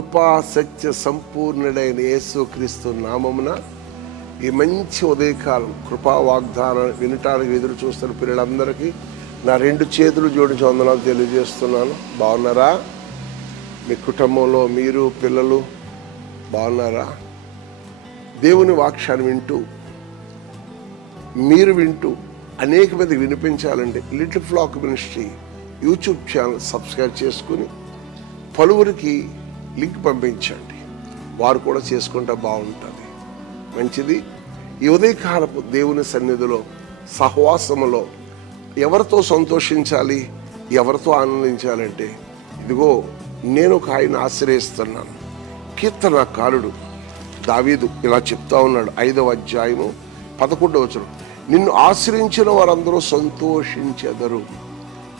కృపా సత్య సంపూర్ణుడైన యేసుక్రీస్తు నామమున ఈ మంచి ఉదయకాలం కృపా వాగ్దానం వినటానికి ఎదురు చూస్తున్న పిల్లలందరికీ నా రెండు చేతులు జోడించి వందనాలు తెలియజేస్తున్నాను. బాగున్నారా? మీ కుటుంబంలో మీరు పిల్లలు బాగున్నారా? దేవుని వాక్యాన్ని వింటూ మీరు వింటూ అనేక మంది వినిపించాలంటే little flock ministry YouTube channel subscribe చేసుకుని పలువురికి లింక్ పంపించండి. వారు కూడా చేసుకుంటే బాగుంటుంది. మంచిది. ఈ ఉదయకాలపు దేవుని సన్నిధిలో సహవాసములో ఎవరితో సంతోషించాలి ఎవరితో ఆనందించాలంటే ఇదిగో నేను ఒక ఆయన ఆశ్రయిస్తున్నాను. కీర్తనకారుడు దావీదు ఇలా చెప్తా ఉన్నాడు ఐదవ అధ్యాయము పదకొండవ వచనం. నిన్ను ఆశ్రయించిన వారందరూ సంతోషించెదరు.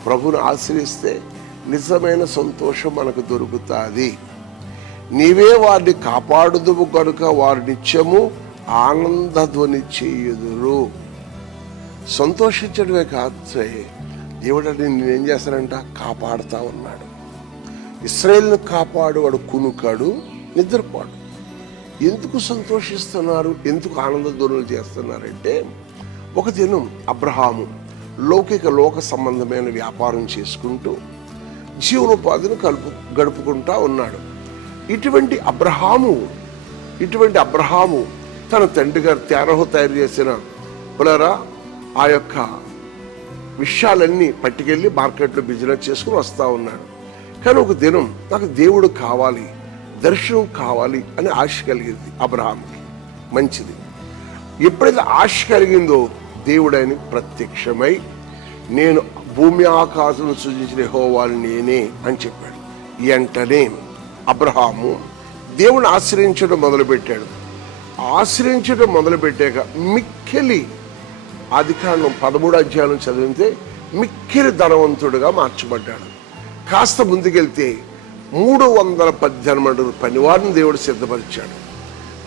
ప్రభుని ఆశ్రయిస్తే నిజమైన సంతోషం మనకు దొరుకుతుంది. నీవే వారిని కాపాడుదువు కనుక వారి నిత్యము ఆనందధ్వని చేయుదురు. సంతోషించడమే కాదు దేవుడు నేనేం చేస్తానంట కాపాడుతా ఉన్నాడు. ఇస్రాయేల్ని కాపాడు వాడు కునుకాడు నిద్రపోడు. ఎందుకు సంతోషిస్తున్నారు? ఎందుకు ఆనంద ధ్వనులు చేస్తున్నారంటే ఒక దినం అబ్రహాము లౌకిక లోక సంబంధమైన వ్యాపారం చేసుకుంటూ జీవనోపాధిని కలుపు గడుపుకుంటా ఉన్నాడు. ఇటువంటి అబ్రహాము ఇటువంటి అబ్రహాము తన తండ్రి గారు తేరహు తయారు చేసిన పులరా ఆ యొక్క విషయాలన్నీ పట్టుకెళ్ళి మార్కెట్లో బిజినెస్ చేసుకుని వస్తూ ఉన్నాడు. కానీ ఒక దినం నాకు దేవుడు కావాలి దర్శనం కావాలి అని ఆశ కలిగింది అబ్రహాంకి మంచిది. ఎప్పుడైతే ఆశ కలిగిందో దేవుడు ప్రత్యక్షమై నేను భూమి ఆకాశం సృజించిన హోవాలి నేనే అని చెప్పాడు. వెంటనే అబ్రహాము దేవుని ఆశ్రయించడం మొదలుపెట్టాడు. ఆశ్రయించడం మొదలుపెట్టాక మిక్కిలి అధికారం పదమూడు అధ్యాయం చదివితే మిక్కిలి ధనవంతుడుగా మార్చబడ్డాడు. కాస్త ముందుకెళ్తే మూడు వందల పద్దెనిమిది పనివారిని దేవుడు సిద్ధపరిచాడు.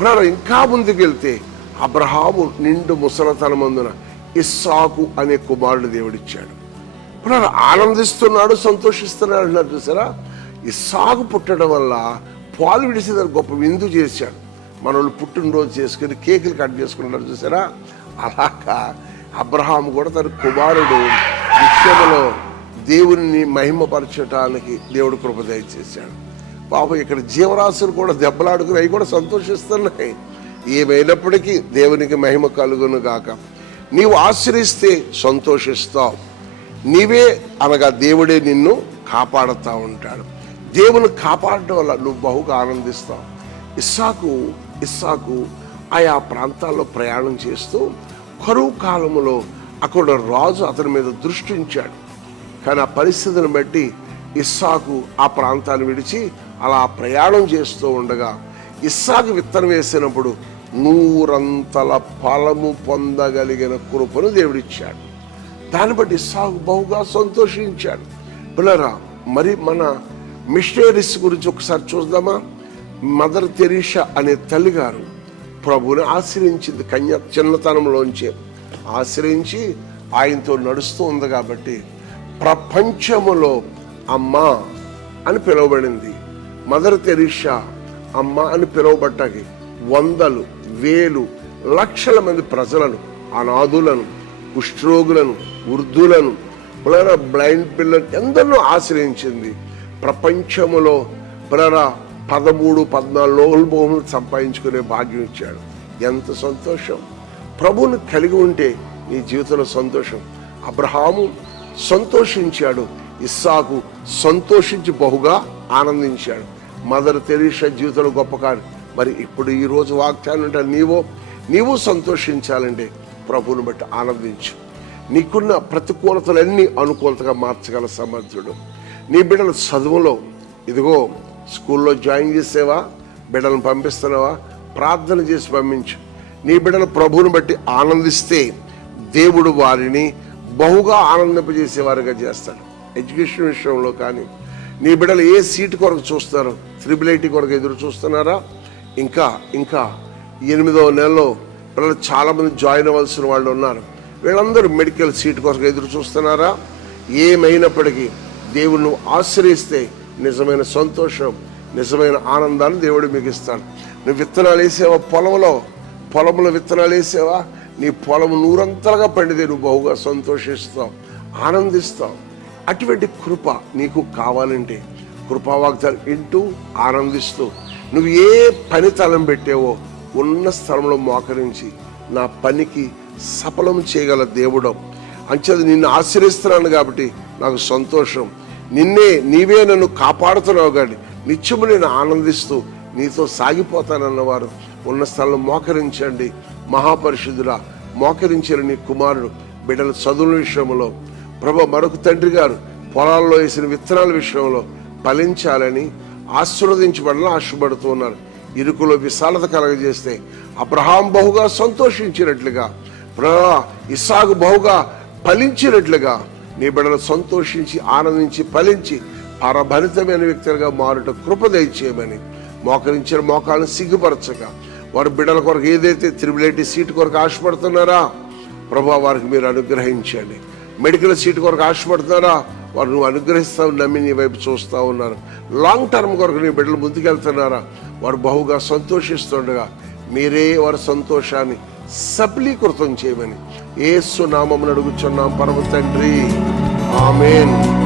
పునర ఇంకా ముందుకెళ్తే అబ్రహాము నిండు ముసలతనమందున ఇస్సాకు అనే కుమారుడు దేవుడిచ్చాడు. పునర ఆనందిస్తున్నాడు సంతోషిస్తున్నాడు అంటున్నారు చూసారా? ఇస్సాకు పుట్టడం వల్ల పాలు విడిసిన గొప్ప విందు చేశాడు. మనల్ని పుట్టినరోజు చేసుకుని కేకులు కట్ చేసుకున్నారు చూసారా? అలాగా అబ్రహాం కూడా తన కుమారుడు విషయంలో దేవుని మహిమపరచటానికి దేవుడు కృప దయచేశాడు. పాపం ఇక్కడ జీవరాశులు కూడా దెబ్బలాడుకుని అవి కూడా సంతోషిస్తున్నాయి. ఏమైనప్పటికీ దేవునికి మహిమ కలుగును గాక. నీవు ఆశ్రయిస్తే సంతోషిస్తావు. నీవే అనగా దేవుడే నిన్ను కాపాడుతూ ఉంటాడు. దేవుని కాపాడటం వల్ల నువ్వు బహుగా ఆనందిస్తావు. ఇస్సాకు ఇస్సాకు ఆయా ప్రాంతాల్లో ప్రయాణం చేస్తూ కరువు కాలంలో అక్కడ రాజు అతని మీద దృష్టి ఉంచాడు. కానీ ఆ పరిస్థితిని బట్టి ఇస్సాకు ఆ ప్రాంతాన్ని విడిచి అలా ప్రయాణం చేస్తూ ఉండగా ఇస్సాకు విత్తనం వేసినప్పుడు నూరంతల ఫలము పొందగలిగిన కృపను దేవుడిచ్చాడు. దాన్ని బట్టి ఇస్సాకు బహుగా సంతోషించాడు. పిల్లరా మరి మన మిషనరీస్ గురించి ఒకసారి చూద్దామా? మదర్ తెరీషా అనే తల్లిగారు ప్రభుని ఆశ్రయించింది కన్య చిన్నతనంలోంచే ఆశ్రయించి ఆయనతో నడుస్తూ ఉంది కాబట్టి ప్రపంచములో అమ్మ అని పిలువబడింది. మదర్ తెరీషా అమ్మ అని పిలువబట్టకి వందలు వేలు లక్షల మంది ప్రజలను అనాథులను కుష్ఠరోగులను వృద్ధులను బ్లైండ్ పిల్లలు ఎందరినో ఆశ్రయించింది. ప్రపంచములో పులర పదమూడు పద్నాలుగు లోకల్ భూములు సంపాదించుకునే భాగ్యం ఇచ్చాడు. ఎంత సంతోషం. ప్రభువుని కలిగి ఉంటే నీ జీవితంలో సంతోషం. అబ్రహాము సంతోషించాడు. ఇస్సాకు సంతోషించి బహుగా ఆనందించాడు. మదర్ తెరీషా జీవితంలో గొప్ప కాదు మరి ఇప్పుడు ఈరోజు రోజు వాగ్దానం అంటే నీవో నీవు సంతోషించాలంటే ప్రభువుని బట్టి ఆనందించు. నీకున్న ప్రతికూలతలన్నీ అనుకూలతగా మార్చగల సమర్థుడు. నీ బిడ్డలు చదువులో ఇదిగో స్కూల్లో జాయిన్ చేసేవా బిడ్డలను పంపిస్తున్నావా ప్రార్థన చేసి పంపించు. నీ బిడ్డలు ప్రభువుని బట్టి ఆనందిస్తే దేవుడు వారిని బహుగా ఆనందింపజేసేవారుగా చేస్తాడు. ఎడ్యుకేషన్ విషయంలో కానీ నీ బిడ్డలు ఏ సీటు కొరకు చూస్తారు త్రిబుల్ ఐటీ కొరకు ఎదురు చూస్తున్నారా? ఇంకా ఇంకా ఎనిమిదవ నెలలో పిల్లలు చాలామంది జాయిన్ అవ్వాల్సిన వాళ్ళు ఉన్నారు. వీళ్ళందరూ మెడికల్ సీట్ కొరకు ఎదురు చూస్తున్నారా? ఏమైనప్పటికీ దేవుణ్ణి ఆశ్రయిస్తే నిజమైన సంతోషం నిజమైన ఆనందాన్ని దేవుడు మీకు ఇస్తాడు. నువ్వు విత్తనాలు వేసావా పొలంలో? పొలంలో విత్తనాలు వేసావా? నీ పొలం నూరంతలుగా పండితే నువ్వు బహుగా సంతోషిస్తావు ఆనందిస్తావు. అటువంటి కృప నీకు కావాలంటే కృపావాగ్దాలు వింటూ ఆనందిస్తూ నువ్వు ఏ పని తలం పెట్టావో ఉన్న స్థలంలో మోకరించి నా పనికి సఫలం చేయగల దేవుడం అంచేది నిన్ను ఆశ్రయిస్తున్నాను కాబట్టి నాకు సంతోషం నిన్నే నీవే నన్ను కాపాడుతున్నావు కానీ నిత్యము నేను ఆనందిస్తూ నీతో సాగిపోతానన్నవారు ఉన్న స్థలం మోకరించండి. మహాపరిశుద్ధుడా మోకరించిన నీ కుమారుడు బిడ్డల చదువుల విషయంలో ప్రభ మరొక తండ్రి గారు పొలాల్లో వేసిన విత్తనాల విషయంలో ఫలించాలని ఆశీర్వదించబడాలని ఆశపడుతూ ఉన్నారు. ఇరుకులో విశాలత కలగజేస్తే అబ్రహాం బహుగా సంతోషించినట్లుగా ప్రభా ఇసాగు బహుగా ఫలించినట్లుగా నీ బిడ్డలు సంతోషించి ఆనందించి ఫలించి పరభరితమైన వ్యక్తులుగా మారుట కృప దయచేయమని మోకరించిన మోకాలను సిగ్గుపరచక వారి బిడ్డల కొరకు ఏదైతే త్రిబులేటి సీట్ కొరకు ఆశపడుతున్నారా ప్రభా వారికి మీరు అనుగ్రహించండి. మెడికల్ సీట్ కొరకు ఆశపడుతున్నారా వారు నువ్వు అనుగ్రహిస్తావు నమ్మి నీ వైపు చూస్తూ ఉన్నారు. లాంగ్ టర్మ్ కొరకు నీ బిడ్డలు ముందుకెళ్తున్నారా వారు బహుగా సంతోషిస్తుండగా మీరే వారి సంతోషాన్ని సఫలీకృతం చేయమని ఏసు నామమును అడుగుచున్నాం పరమ తండ్రి. ఆమెన్.